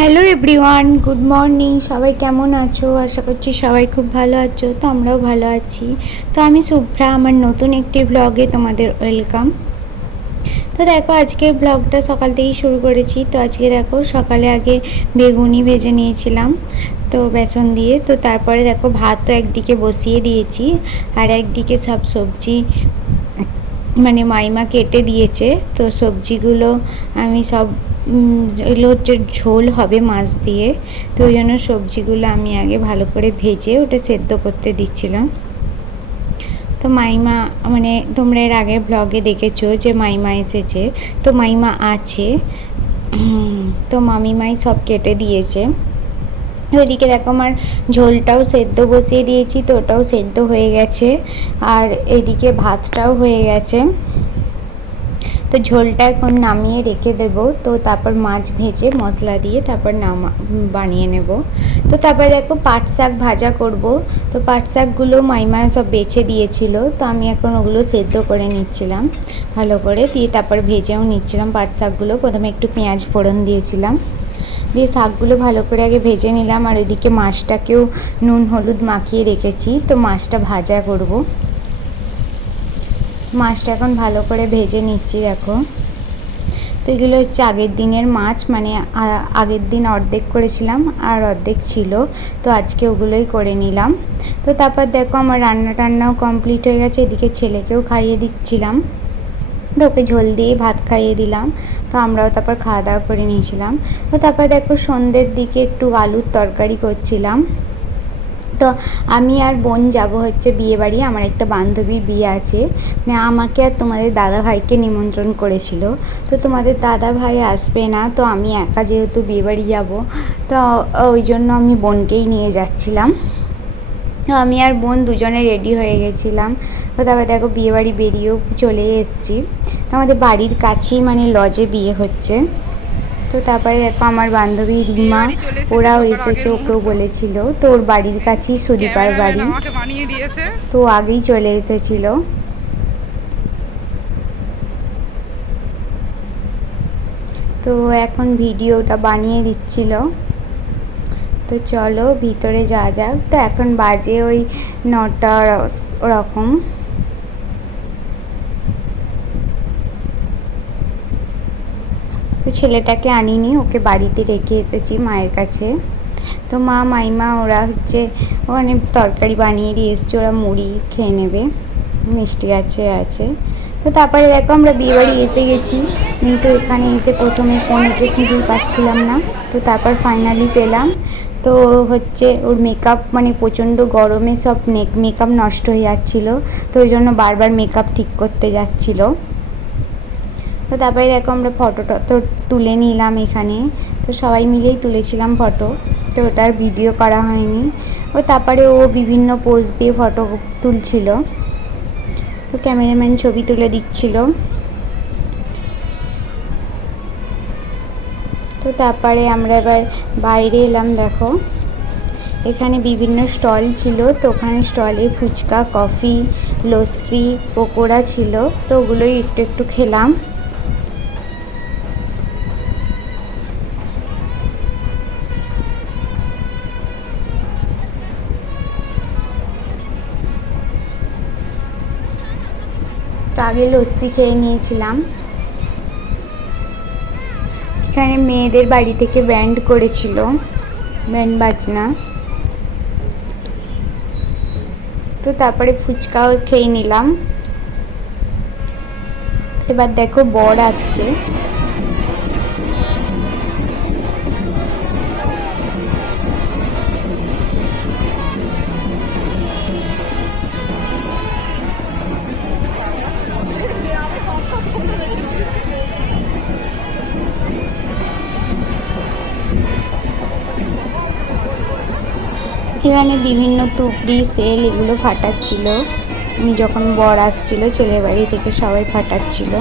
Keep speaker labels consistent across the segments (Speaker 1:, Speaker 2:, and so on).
Speaker 1: Hello everyone good morning সবাই কেমন আছো? আশা করছি সবাই খুব ভালো আছো। তো আমরাও ভালো আছি। তো আমি শুভ্রা আমার নতুন একটি ব্লগে তোমাদের ওয়েলকাম তো দেখো, আজকের ব্লগটা সকাল থেকেই শুরু করেছি। তো আজকে দেখো, সকালে আগে বেগুনি ভেজে নিয়েছিলাম, তো বেসন দিয়ে। তো তারপরে দেখো ভাত তো একদিকে বসিয়ে দিয়েছি। আর একদিকে সব সবজি মানে মাইমা কেটে দিয়েছে। তো সবজিগুলো আমি সব উম, এগুলো হচ্ছে ঝোল হবে মাছ দিয়ে। তো ওই জন্য সবজিগুলো আমি আগে ভালো করে ভেজে ওটা সেদ্ধ করতে দিচ্ছিলাম। তো মাইমা মানে তোমরা এর আগের ব্লগে দেখেছ যে মাইমা এসেছে। তো মাইমা আছে। তো মামিমাই সব কেটে দিয়েছে। ওইদিকে দেখো আমার ঝোলটাও সেদ্ধ বসিয়ে দিয়েছি তো ওটাও সেদ্ধ হয়ে গেছে। আর এদিকে ভাতটাও হয়ে গেছে। তো ঝোলটা এখন নামিয়ে রেখে দেব। তো তারপর মাছ ভেজে মশলা দিয়ে তারপর নামা বানিয়ে নেব। তো তারপর দেখো পাট শাক ভাজা করব। তো পাট শাকগুলো মাইমা সব বেছে দিয়েছিল। তো আমি এখন ওগুলো সেদ্ধ করে নিচ্ছিলাম ভালো করে। দিয়ে তারপর ভেজেও নিচ্ছিলাম পাট শাকগুলো। প্রথমে একটু পেঁয়াজ ফোড়ন দিয়েছিলাম। দিয়ে শাকগুলো ভালো করে আগে ভেজে নিলাম। আর ওইদিকে মাছটাকেও নুন, হলুদ মাখিয়ে রেখেছি। তো মাছটা ভাজা করব। মাছটা এখন ভালো করে ভেজে নিচ্ছি, দেখো। তো এগুলো হচ্ছে আগের দিনের মাছ মানে আগের দিন অর্ধেক করেছিলাম আর অর্ধেক ছিল। তো আজকে ওগুলোই করে নিলাম। তো তারপর দেখো আমার রান্না টান্নাও কমপ্লিট হয়ে গেছে, এদিকে ছেলেকেও খাইয়ে দিচ্ছিলাম। তো ওকে ঝোল দিয়ে ভাত খাইয়ে দিলাম। তো আমরাও তারপর খাওয়া দাওয়া করে নিয়েছিলাম। তো তারপর দেখো সন্ধ্যের দিকে একটু আলুর তরকারি করছিলাম। তো আমি আর বোন যাব হচ্ছে বিয়ে বাড়ি আমার একটা বান্ধবীর বিয়ে আছে। মানে আমাকে আর তোমাদের দাদা ভাইকে নিমন্ত্রণ করেছিল। তো তোমাদের দাদা ভাই আসবে না, তো আমি একা যেহেতু বিয়ে বাড়ি যাব, তো ওই জন্য আমি বোনকেই নিয়ে যাচ্ছিলাম। তো আমি আর বোন দুজনে রেডি হয়ে গেছিলাম। তো তারপর দেখো বিয়েবাড়ি বেরিয়েও চলে এসেছি। তো আমাদের বাড়ির কাছেই মানে লজে বিয়ে হচ্ছে। তো তারপরে দেখো আমার বান্ধবী রিমা ওরাও এসেছে ওকেও বলেছিল। তো ওর বাড়ির কাছেই সুদীপার বাড়ি। তো আগেই চলে এসেছিল। তো এখন ভিডিওটা বানিয়ে দিচ্ছিল। তো চলো ভিতরে যা যাক। তো এখন বাজে ওই নটা ওরকম তো ছেলেটাকে আনিনি, ওকে বাড়িতে রেখে এসেছি মায়ের কাছে। তো মা, মাইমা, ওরা হচ্ছে ওখানে তরকারি বানিয়ে দিয়ে এসছে, ওরা মুড়ি খেয়ে নেবে, মিষ্টি আছে আছে। তো তারপরে দেখো আমরা বিয়েবাড়ি এসে গেছি, কিন্তু এখানে এসে প্রথমে ফোনকে খুঁজেই পাচ্ছিলাম না। তো তারপর ফাইনালি পেলাম। তো হচ্ছে ওর মেকআপ মানে প্রচণ্ড গরমে সব মেকআপ নষ্ট হয়ে যাচ্ছিল, তো ওই জন্য বারবার মেকআপ ঠিক করতে যাচ্ছিল। তো তারপরে দেখো আমরা ফটোটা তো তুলে নিলাম এখানে। তো সবাই মিলেই তুলেছিলাম ফটো তো ওটার ভিডিও করা হয়নি। ও তারপরে ও বিভিন্ন পোজ দিয়ে ফটো তুলছিল। তো ক্যামেরাম্যান ছবি তুলে দিচ্ছিল। তো তারপরে আমরা এবার বাইরে এলাম দেখো। এখানে বিভিন্ন স্টল ছিল। তো ওখানে স্টলে ফুচকা, কফি, লস্যি, পকোড়া ছিল। তো ওগুলোই একটু একটু খেলাম। আগে লস্যি খেয়ে নিয়েছিলাম। এখানে মেয়েদের বাড়ি থেকে ব্যান্ড করেছিল, ব্যান্ড বাজনা। তো তারপরে ফুচকাও খেয়ে নিলাম। এবার দেখো বর আসছে। এখানে বিভিন্ন তুপড়ি সেল এগুলো ফাটাচ্ছিল। যখন বর আসছিল ছেলে বাড়ি থেকে সবাই ফাটাচ্ছিল।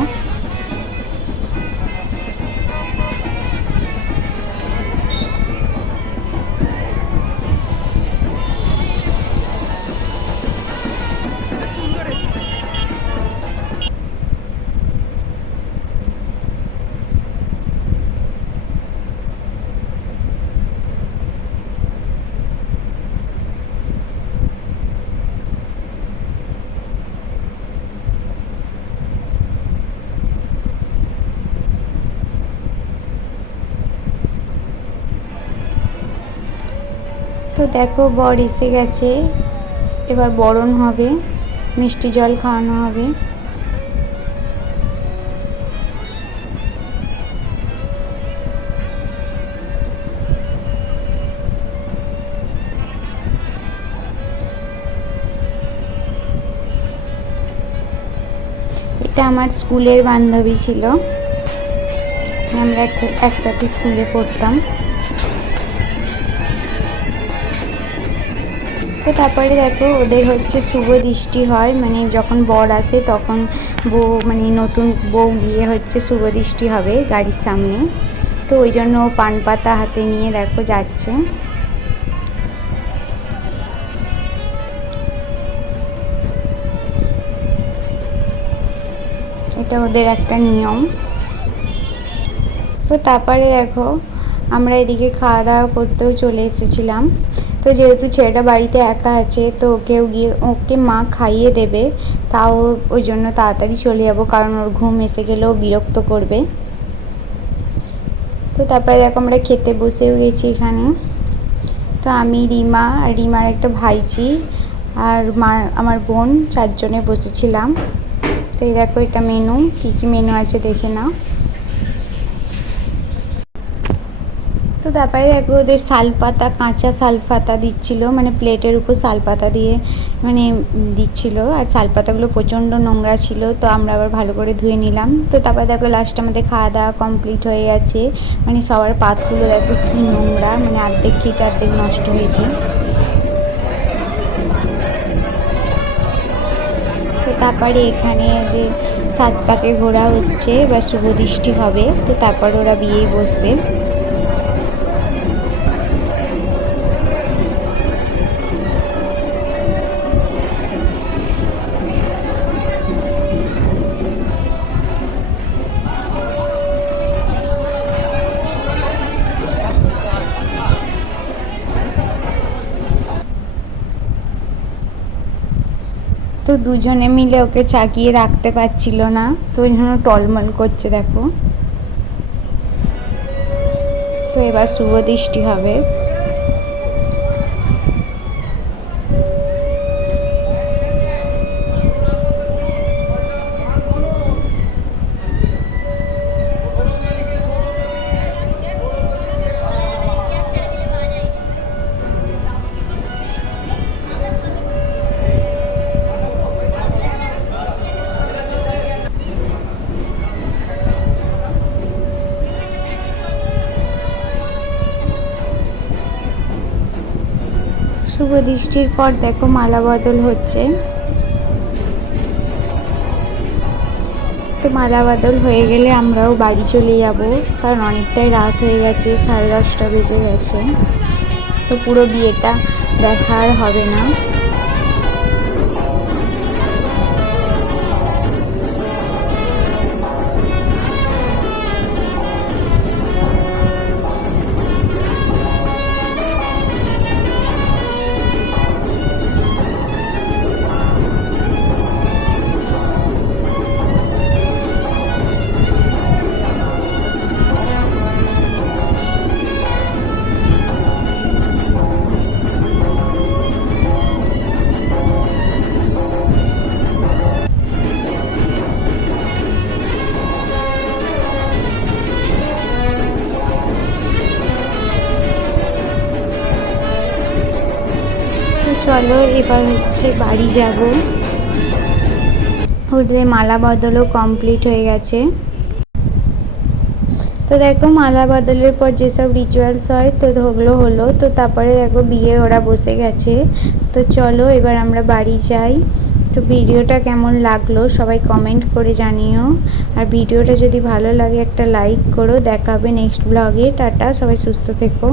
Speaker 1: তো দেখো বর এসে গেছে। এবার বরণ হবে, মিষ্টি জল খাওয়ানো হবে। এটা আমার স্কুলের বান্ধবী ছিল। আমরা একসাথে স্কুলে পড়তাম। তো তারপরে দেখো, ওদের হচ্ছে শুভ দৃষ্টি হয় মানে যখন বর আসে তখন বউ মানে নতুন বউ গিয়ে হচ্ছে শুভ দৃষ্টি হবে গাড়ির সামনে। তো ওই জন্য পান পাতা হাতে নিয়ে দেখো যাচ্ছে। এটা ওদের একটা নিয়ম। তো তারপরে দেখো, আমরা এদিকে খাওয়া দাওয়া করতেও চলে এসেছিলাম। তো যেহেতু ছেলেটা বাড়িতে একা আছে, তো ওকেও গিয়ে, ওকে মা খাইয়ে দেবে। তাও ওই জন্য তাড়াতাড়ি চলে যাব, কারণ ওর ঘুম এসে গেলেও বিরক্ত করবে। তো তারপরে দেখো আমরা খেতে বসেও গেছি এখানে। তো আমি, রিমা আর রিমার একটা ভাইজি আর মা, আমার বোন চারজনে বসেছিলাম। তো এই দেখো এটা মেনু কী কী মেনু আছে দেখে নাও। তো তারপরে দেখো, ওদের শাল পাতা, কাঁচা শাল পাতা দিচ্ছিল মানে প্লেটের উপর শাল পাতা দিয়ে মানে দিচ্ছিল। আর শাল পাতাগুলো প্রচণ্ড নোংরা ছিল, তো আমরা আবার ভালো করে ধুয়ে নিলাম। তো তারপরে দেখো লাস্টে আমাদের খাওয়া দাওয়া কমপ্লিট হয়ে গেছে। মানে সবার পাতগুলো দেখো কী নোংরা মানে অর্ধেক খেয়েছে, অর্ধেক নষ্ট হয়েছে। তো তারপরে এখানে ওদের সাত পাকে ঘোরা হচ্ছে বা শুভদৃষ্টি হবে। তো তারপর ওরা বিয়েই বসবে। দুজনে মিলে ওকে চাকিয়ে রাখতে পারছিল না। তো ওই জন্য টলমল করছে, দেখো। তো এবার শুভ দৃষ্টি হবে। শুভ দৃষ্টির পর দেখো মালা বদল হচ্ছে। তো মালা বদল হয়ে গেলে আমরাও বাড়ি চলে যাব, কারণ অনেকটাই রাত হয়ে গেছে, সাড়ে দশটা বেজে গেছে। তো পুরো বিয়েটা দেখা আর হবে না। চলো, এবার হচ্ছে বাড়ি যাব। ওদের মালা বদলও কমপ্লিট হয়ে গেছে। তো দেখো, মালা বদলের পর যেসব রিচুয়ালস হয়, তো ওগুলো হলো। তো তারপরে দেখো, বিয়ে ওরা বসে গেছে। তো চলো, এবার আমরা বাড়ি যাই। তো ভিডিওটা কেমন লাগল, সবাই কমেন্ট করে জানিও। আর ভিডিওটা যদি ভালো লাগে, একটা লাইক করো। দেখাবে নেক্সট ব্লগে টাটা, সবাই সুস্থ থেকো।